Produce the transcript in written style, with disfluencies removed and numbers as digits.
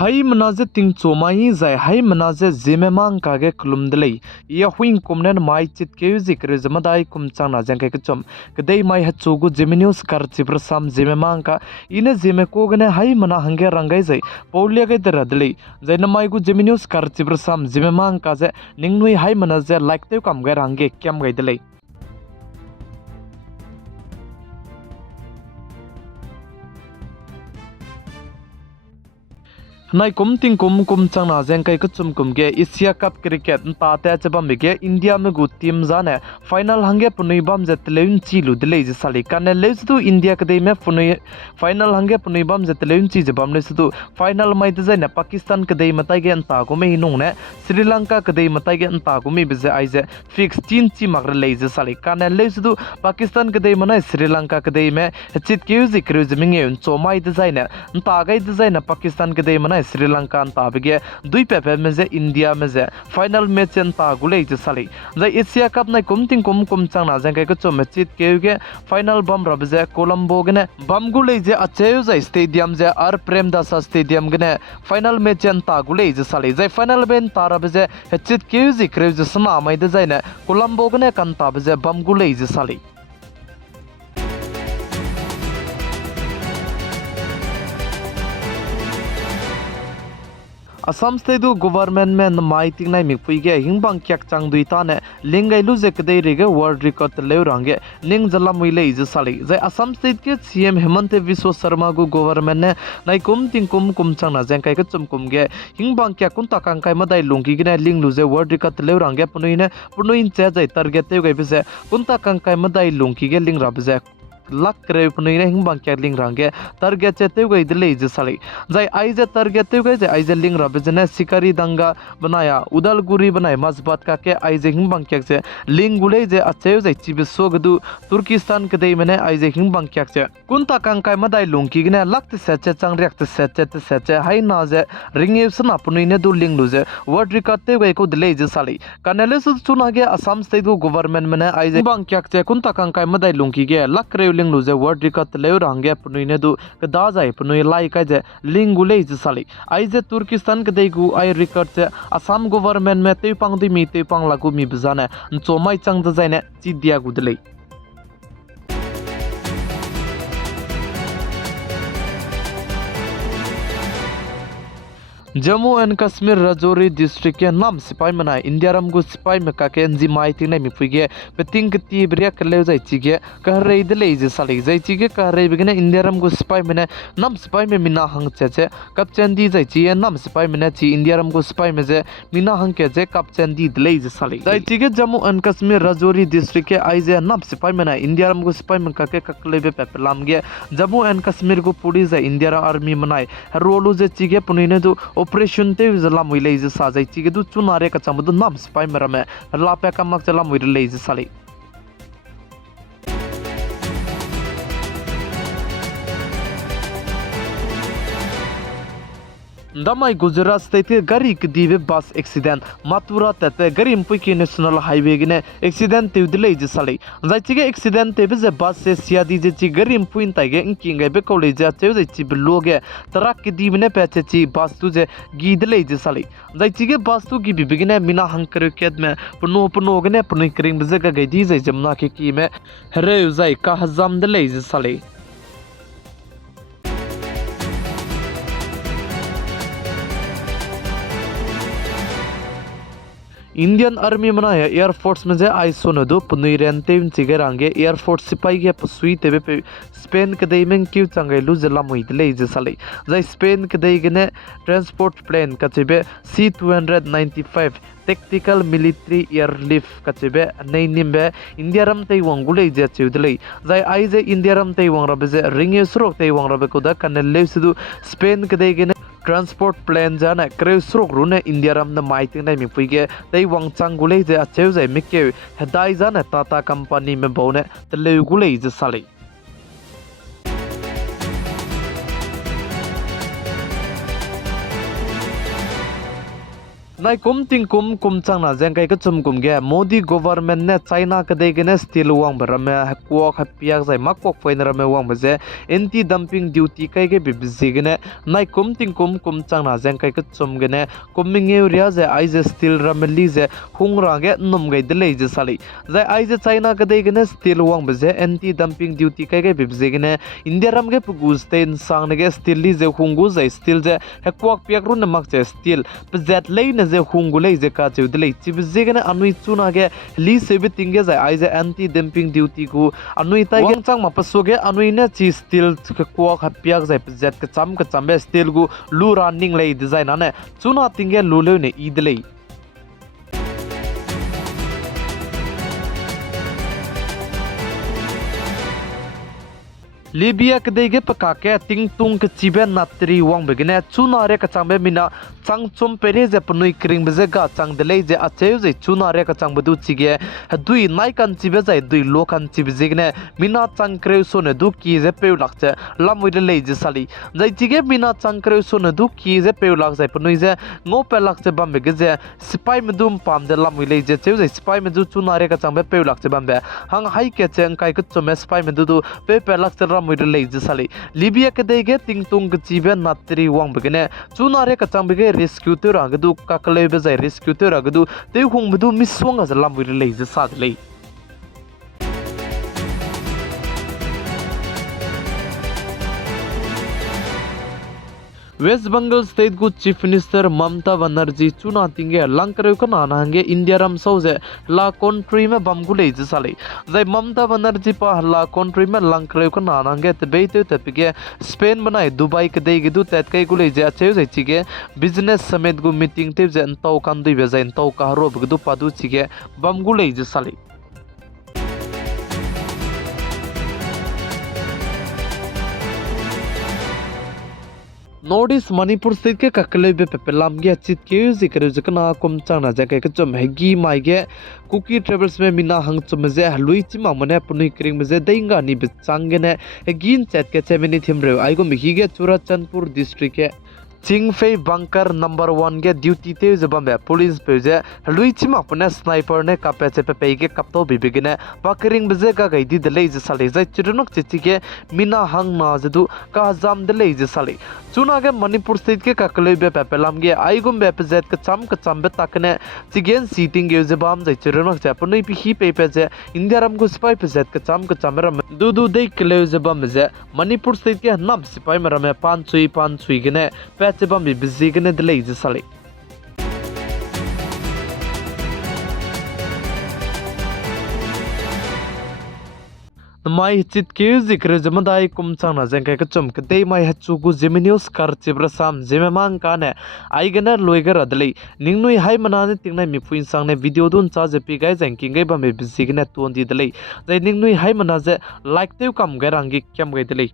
Hai menaze ting chomai zai hai menaze zimemang kage klumdelei ia huing kumnen mai chit kezik rezamadai kumchang na jangkai kechom kedai mai hachugu jiminius kar chiprasam zimemang ka ine zimeko gane hai mana hange rangai zai paulia ge deradlei zaina mai gu jiminius kar chiprasam zimemang ka ze ningnui hai menaze like te kam ge range kyam gai delei Nai kum ting kum chang na jeng kai kuchum kum ge Asia Cup cricket ta ta chabam ge India me gu team zane final hange punui bam jet leun chi lu delei je sali kan le tu India ke dei me punui final hange punui bam jet leun chi je bam le tu final mai de na Pakistan ke dei matai ge ta ko me hinung ne Sri Lanka ke dei matai ge ta ko me bize ai je fix chin chi magre le je sali kan le tu Pakistan ke dei mana Sri Lanka ke dei me chit ke zi kru je ming yun chomai de na ta gai de na Pakistan ke dei mana Sri Lanka ta bige dui pepe meze India meze final match en ta gulei je sali jai Asia Cup nai kumting kum chang na jang kai ko chom chit keuge final bam rabze Colombo gene bam gulei je acheu jai stadium je ar premadasa stadium gene final match en ta gulei je sali jai final ben ta rabze chit keuji kreuji sama mai de jai na Colombo gene kan ta bze bam gulei je sali Assam state government men mai ting nai mi puige hingbang kyak chang dui ta ne lingai lu je kadai rege world record leu range ning jala muile iz sali jai Assam state ke CM Hemant Biswa Sharma gu government ne nai kum ting kum chang na jang kai ka chum kum ge hingbang kyak kun ta kang kai ma dai lungki gine ling lu je world record leu range punuin che jai target te gai bise kun ta kang kai ma dai lungki ge ling rab je lak kre punui ne hingbang kyak ling range target che te gai dile iz sali jai ai je target te gai je ai je ling rab je ne sikari danga banaya udalguri banai mazbat ka ke ai je hingbang kyak je ling gulei je acheu je chibe sogdu Turkistan ke dei mene ai je hingbang kyak je kunta kang kai madai lungki gine lak te se che chang rek te se che hai na je ringe sna punui ne du ling lu je world record te gai ko dile je sali kanele su chuna ge Assam state go government mene ai je hingbang kyak je kunta kang kai madai lungki ge lak kre ling lu je world record leu range punui ne du da jai punui lai ka je ling gulei je sali ai je Turkistan ke dei gu ai record je Assam government me te pang di mi te pang lagu mi bzane chomai chang da jai ne chi dia gu delei Jammu and Kashmir Rajouri district के नाम सिपाही मना India रम गु सिपाही में काके NG माइती ने मिपुगे painting ती ब्रिया कले जाई चिगे कह रही दले जे साली जाई चिगे कह रही बिगने इंडिया रम गु सिपाही में नाम सिपाही में मिना हंग चे कप चंदी जाई चिए नाम सिपाही में ची इंडिया रम गु सिपाही में जे मिना हंग के जे कप चंदी दले जे साली जाई चिगे जम्मू एंड कश्मीर राजौरी डिस्ट्रिक्ट के आई जे नाम सिपाही में इंडिया रम गु सिपाही में काके ककले बे पेपलाम गे जम्मू एंड कश्मीर गु पुलिस इंडिया आर्मी मनाई रोलु जे चिगे पुनिने दु Operation te zala muile iz sajai chige du chunare ka chamdu nam spy merame la pe kamak chala muile iz sali Damai Gujarat state ke gari ke dive bus accident matura tete gari impui ki national highway gine accident te udile je sali jai chige accident te je bus se siadi je chi gari impui taige inki ngai be college che je chi bloge tarak ke dive ne peche chi bus tu je gidile je sali jai chige bus tu gi bibigine mina hankar ket me puno gine puni kring be ga gai di je jamna ke ki me hre zai ka hazam dile je sali Indian Army मनाया Air Force में जे आई सोनदो पुनुई रेंते चिगे रांगे Air Force सिपाही के पसुई तेबे पे Spain के दई में क्यों चंगेलु जला मुइदले जे साले जै स्पेन के दई गने ट्रांसपोर्ट प्लेन कचेबे C295 tactical military airlift kachebe nei nimbe India ram tei wangule je chudlei jai ai je India ram tei wangra be je ringe srok tei wangra be ko da kanel lesidu Spain ke dei gene transport plane jana krew srok rune India ram na mai ting nai mi puige tei wangchang gule je acheu jai mikke hedai jana Tata company me bone tele gule je sali Nai kum ting kum chang na jeng kai ka chum kum ge Modi government ne China ka dei gene steel wang barame kwok hapiak zai makok foin rame wang baje anti dumping duty kai ge bibzi gene nai kum ting kum chang na jeng kai ka chum gene kumming area je ai je steel rameli je hungra ge num gai de lei je sali zai ai je China ka dei gene steel wang baje anti dumping duty kai ge bibzi gene India ram ge pugu stein sang ne ge steel li je hungu zai steel je kwok piak run mak je steel pzet lei ne je hungulei je ka chudlei chibje gane anui chuna ge li sebe tinge zai ai je anti dumping duty ku anui tai ge chang ma pasu ge anui ne chi steel ko khapyak zai pzet ka cham be steel gu lu running lei design ane chuna tinge lu le ne idlei Libya kedege pakake ting tung ke cibe natri wang begine chuna re ka changbe mina chang chum pere je punui kring beze ga chang delei je acheu je chuna re ka chang bedu chige dui nai kan cibe jai dui lo kan cibe jegne mina chang kreu so ne du ki je peu lakche lamui de lei je sali jai chige mina chang kreu so ne du ki je peu lak jai punui je ngo pe lakche bam be je sipai medum pam de lamui lei je cheu je sipai medu chuna re ka changbe peu lakche bam be hang hai ke cheng kai ku chume sipai medu du pe lakche Lei sali Libya kedege ting tung chibe natri wang begene chuna re kachang bege rescue te ragadu kakale be zai rescue te ragadu te hung bedu miswang as lam wir lei sa lei West Bengal State gu Chief Minister Mamata Banerjee chuna tinge langkare ka nana hange India ram sauze la country me bamgule je sale zai Mamata Banerjee pa la country me langkare ka nana hange te beite te pige Spain banai Dubai ke dei gidu tet kai gule je acheu zai chige business summit gu meeting te je antau kan dui be zai antau ka ro bgdu padu chige bamgule je sale Northeast Manipur state ke kakale be pepelam ge chit ke zikre jkna kum chana ja ke chum hegi mai ge cookie travels me mina hang chum je halui chima mane punui kring me je deinga ni be changgene hegin chat ke chemini thimre ai go mihi ge Churachandpur district ke Chingfei bunker number 1 ge duty te jabambe police pe je lui chima pune sniper ne kape che pe ge kapto bibigine pakring beze ga gaidi de lei je sale jai chirunok chichi ge mina hang na jadu ka jam de lei je sale chuna ge Manipur state ke kakle be pepelam ge aigum be pezet ka cham be takne chigen seating ge jabam jai chirunok cha punui pi hi pe je India ram go spy pezet ka cham ram du dei kle jabam je Manipur state ke nam sipai maram pan chui gene Chebam bi bizigene de lei sale mai chit ke zikre jamadai kum changna jengkai ka chum ke dei mai hachu gu geminius kar chibrasam jememang ka ne aigana loigar adlei ningnui hai manane tingnai mi puin sangne video dun cha jepi gai jengking gai ba me bizigene tundi dlei dai ningnui hai manaje like teu kam gai rangi kyam gai dlei